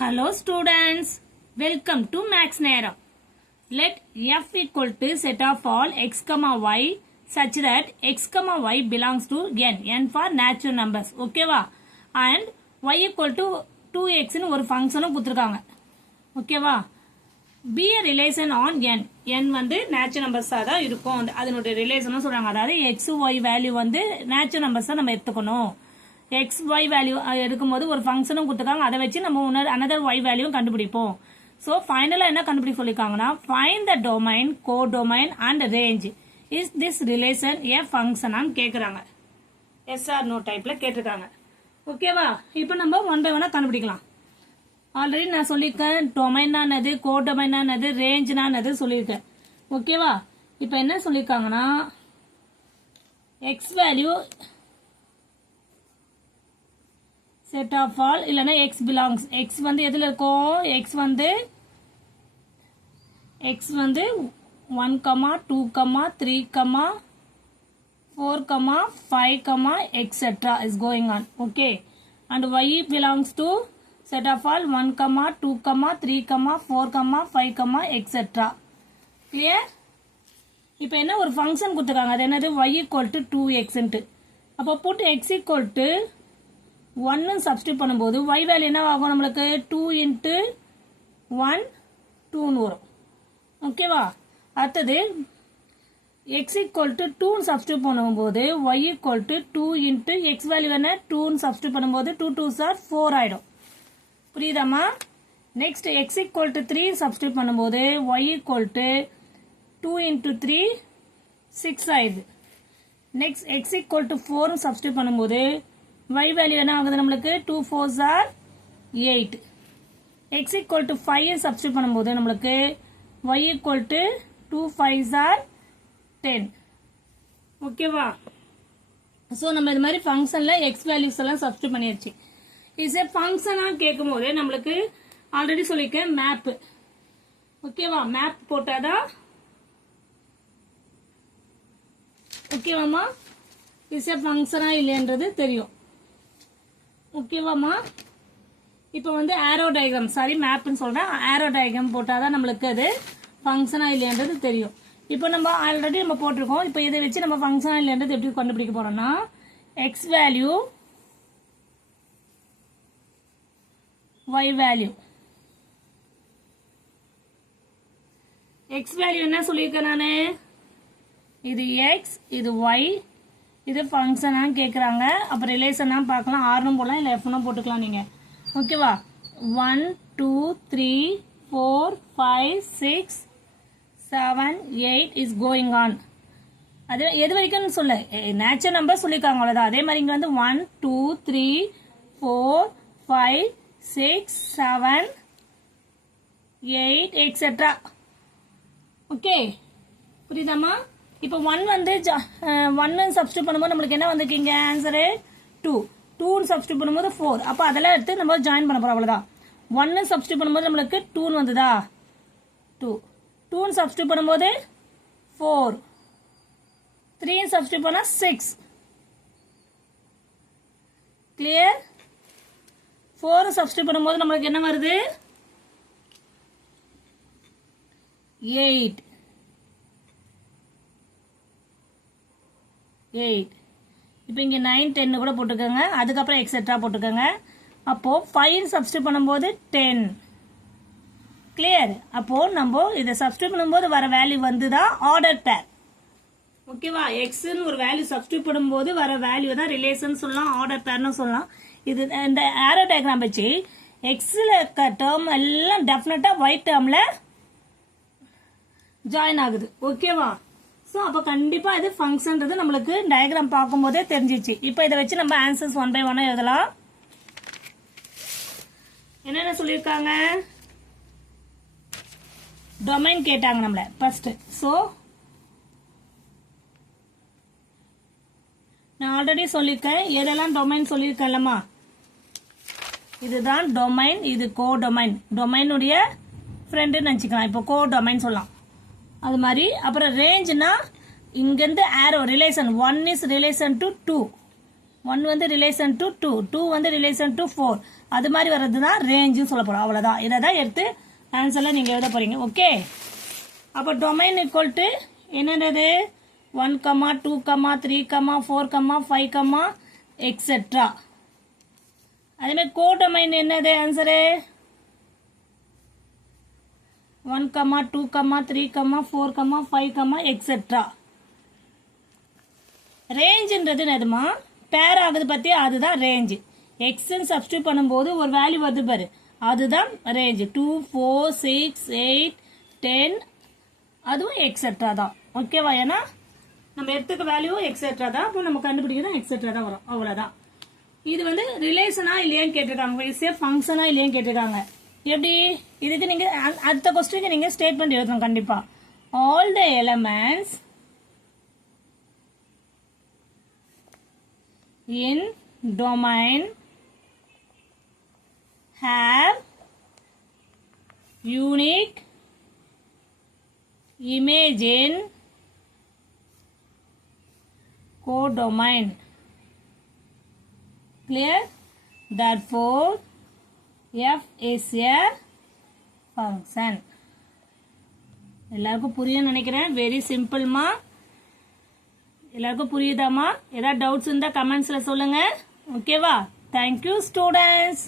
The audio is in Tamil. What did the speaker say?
Hello students, welcome to Max Nera. Let f equal to set of all x comma y such that x comma y belongs to n for natural numbers. Okay va? And y equal to 2x னு ஒரு ஃபங்க்ஷனும் கொடுத்திருக்காங்க. Okay va? Be a relation on n வந்து natural numbers தான் இருக்கும். அதனுடைய ரிலேஷனும் சொல்றாங்க. அதாவது x y வேல்யூ வந்து natural numbers நம்ம எடுத்துக்கணும். x y வேல்யூ எடுக்கும்போது ஒரு ஃபங்க்ஷனும் கொடுத்துருக்காங்க. அதை வச்சு நம்ம another y வேல்யூ கண்டுபிடிப்போம். ஸோ ஃபைனலாக என்ன கண்டுபிடிக்க சொல்லியிருக்காங்கன்னா find the domain, codomain and range. Is this relation a function ஆன்னு கேட்குறாங்க. எஸ் ஆர் நோ டைப்பில் கேட்டிருக்காங்க. ஓகேவா? இப்போ நம்ம ஒன் பை ஒன்னாக கண்டுபிடிக்கலாம். ஆல்ரெடி நான் சொல்லியிருக்கேன் டொமைனானது, கோடொமைனானது, ரேஞ்ச்னானது சொல்லியிருக்கேன். ஓகேவா? இப்போ என்ன சொல்லியிருக்காங்கன்னா X value set of all இல்லனா x belongs x வந்து எதுல இருக்கும் x வந்து 1, 2, 3, 4, 5, etc. is going on. Okay, and y belongs to set of all 1, 2, 3, 4, 5, etc. clear? இப்போ என்ன ஒரு ஃபங்க்ஷன் கொடுத்துருக்காங்க. அது என்னது y equal to 2x ன்ட்டு. அப்போ put x equal to 1 substitute பண்ணும்போது y வேல்யூ என்ன ஆகும் நம்மளுக்கு 2 into 1 2 வரும். ஓகேவா? அடுத்தது x equal to 2 சப்ஸ்டிட் பண்ணும்போது y equal to 2 into x value என்ன 2 சப்ஸ்டிட் பண்ணும்போது 2 2s are 4 ஆயிடும். புரியுதாமா? Next x equal to 3 substitute பண்ணும்போது y equal to 2 into 3 6 ஆயிடுது. Next x equal to 4 substitute பண்ணும்போது y வேல்யூ என்ன ஆகுது நம்மளுக்கு 2 4s are 8. x equal to 5 substitute பண்ணும்போது நம்மளுக்கு y equal to 2 5s are 10. ஓகேவா? ஸோ நம்ம இது மாதிரி ஃபங்க்ஷன்ல x வேல்யூஸ் எல்லாம் சப்ஸ்டிட் பண்ணியாச்சு. இஸ் ஏ ஃபங்க்ஷனா கேட்கும்போது நம்மளுக்கு ஆல்ரெடி சொல்லியிருக்கேன் மேப். ஓகேவா? மேப் போட்டாதான் ஓகேவாமா இஸ் ஏ ஃபங்க்ஷனா இல்லைன்றது தெரியும். ஓகேவாமா? இப்போ வந்து ஆரோ டயக்ராம், சாரி மேப்னு சொல்றேன், ஆரோ டயக்ராம் போட்டாதான் நம்மளுக்கு அது ஃபங்க்ஷனா இல்லைன்றது தெரியும். இப்போ நம்ம ஆல்ரெடி நம்ம போட்டிருக்கோம். இப்போ இதை வச்சு நம்ம ஃபங்க்ஷனா இல்லைன்றது எப்படி கண்டுபிடிக்க போறோம்னா X value y value. X value என்ன சொல்லியிருக்கேன் நானு, இது எக்ஸ் இது ஒய், இது ஃபங்க்ஷனா கேட்குறாங்க. அப்போ ரிலேஷனா பார்க்கலாம், ஆர்னும் போடலாம் இல்லை எஃப்னும் போட்டுக்கலாம் நீங்கள். ஓகேவா? 1 2 3 4 5 6 7 8 இஸ் கோயிங் ஆன். அது எது வரைக்கும் சொல்ல நேச்சுரல் நம்பர் சொல்லியிருக்காங்க அவ்வளோதான். அதே மாதிரி இங்கே வந்து 1 2 3 4 5 6 7 8 எக்ஸெட்ரா. ஓகே, புரியுதாமா? இப்போ 1 வந்து 1 சப்ஸ்டிட் பண்ணும்போது நம்மளுக்கு என்ன வந்துருக்கீங்க ஆன்சரு 2. 2 சப்ஸ்டிட் பண்ணும்போது 4. அப்போ அதெல்லாம் எடுத்து நம்ம ஜாயின் பண்ண போறோம் அவ்வளோதான். 1 சப்ஸ்டிட் பண்ணும்போது நம்மளுக்கு 2 வந்ததா 2. 2 சப்ஸ்டிட் பண்ணும்போது 4. 3 சப்ஸ்டிட் பண்ணா 6. கிளியர்? 4 சப்ஸ்டிட் பண்ணும்போது நம்மளுக்கு என்ன வருது 8. 8. இப்போ இங்கே 9 10 கூட போட்டுக்கோங்க, அதுக்கப்புறம் எக்ஸெட்ரா போட்டுக்கோங்க. அப்போ 5 சப்ஸ்டிட் பண்ணும்போது 10. கிளியர்? அப்போ நம்ம இதை சப்ஸ்டிட் பண்ணும்போது வர வேல்யூ வந்துதான் ஆர்டர் பேர். ஓகேவா? எக்ஸ்ன்னு ஒரு வேல்யூ சப்ஸ்டிட் பண்ணும்போது வர வேல்யூ தான் ரிலேஷன் சொல்லலாம், ஆர்டர் பேர்னு சொல்லலாம். இது இந்த ஆரோ டயக்ராம் வச்சு எக்ஸ்ல இருக்க டேர்ம் எல்லாம் டெஃபினட்டா ஒய் டேர்ம்ல ஜாயின் ஆகுது. ஓகேவா? ஸோ அப்போ கண்டிப்பாக இது ஃபங்க்ஷன்றது நம்மளுக்கு டயக்ராம் பார்க்கும்போதே தெரிஞ்சிச்சு. இப்போ இதை வச்சு நம்ம ஆன்சர்ஸ் ஒன் பை ஒன்னாக எழுதலாம். என்னென்ன சொல்லியிருக்காங்க, டொமைன் கேட்டாங்க நம்மள ஃபர்ஸ்ட். ஸோ நான் ஆல்ரெடி சொல்லியிருக்கேன் எதெல்லாம் டொமைன் சொல்லியிருக்கேன்லம்மா. இதுதான் டொமைன், இது கோ டொமைன். டொமைனுடைய ஃப்ரெண்டுன்னு நினச்சிக்கலாம். இப்போ கோ டொமைன் சொல்லலாம் அது மாதிரி. அப்புறம் ரேஞ்ச்னா இங்கிருந்து ஆரோ ரிலேஷன் 1 இஸ் ரிலேஷன் டு 2, 1 வந்து ரிலேஷன் டு 2, 2 வந்து ரிலேஷன் டு 4. அது மாதிரி வர்றது தான் ரேஞ்சுன்னு சொல்ல போறோம். அவ்வளவுதான். இதை தான் எடுத்து ஆன்சர்ல நீங்க எழுத போறீங்க. ஓகே, அப்போ டொமைன் ஈக்குவல் டு என்னது 1, 2, 3, 4, 5, எக்ஸெட்ரா. அதே மாதிரி கோடொமைன் என்னது ஆன்சரு 1, 2, 3, 4, 5, எக்ஸெட்ரா. ரேஞ்சுன்றது என்னதுமா பேர் ஆகுது பத்தி, அதுதான் ரேஞ்சு. எக்ஸ்ன்னு சப்ஸ்டியூட் பண்ணும்போது ஒரு வேல்யூ வருது பாரு, அதுதான் ரேஞ்சு. 2, 4, 6, 8, 10, அதுவும் எக்ஸெட்ரா தான். ஓகேவா? ஏன்னா நம்ம எடுத்துக்க வேல்யூ எக்ஸெட்ரா தான், அப்போ நம்ம கண்டுபிடிக்கிறது எக்ஸெட்ரா தான் வரும். அவ்வளவுதான். இது வந்து ரிலேஷனா இல்லையான்னு கேட்டிருக்காங்க, இசே ஃபங்க்ஷனா இல்லையான்னு கேட்டிருக்காங்க. எப்படி இதுக்கு நீங்க அடுத்த கொஸ்டினுக்கு நீங்க ஸ்டேட்மெண்ட் எழுதணும் கண்டிப்பா. All the elements in domain have unique image in codomain. Clear? Therefore f is a function. எல்லாருக்கும் புரியும்னு நினைக்கிறேன். வெரி சிம்பிள்மா. எல்லாருக்கும் புரியுதாமா? ஏதாவது டவுட்ஸ் இருந்தா கமெண்ட்ஸ்ல சொல்லுங்க. ஓகேவா? Thank you students.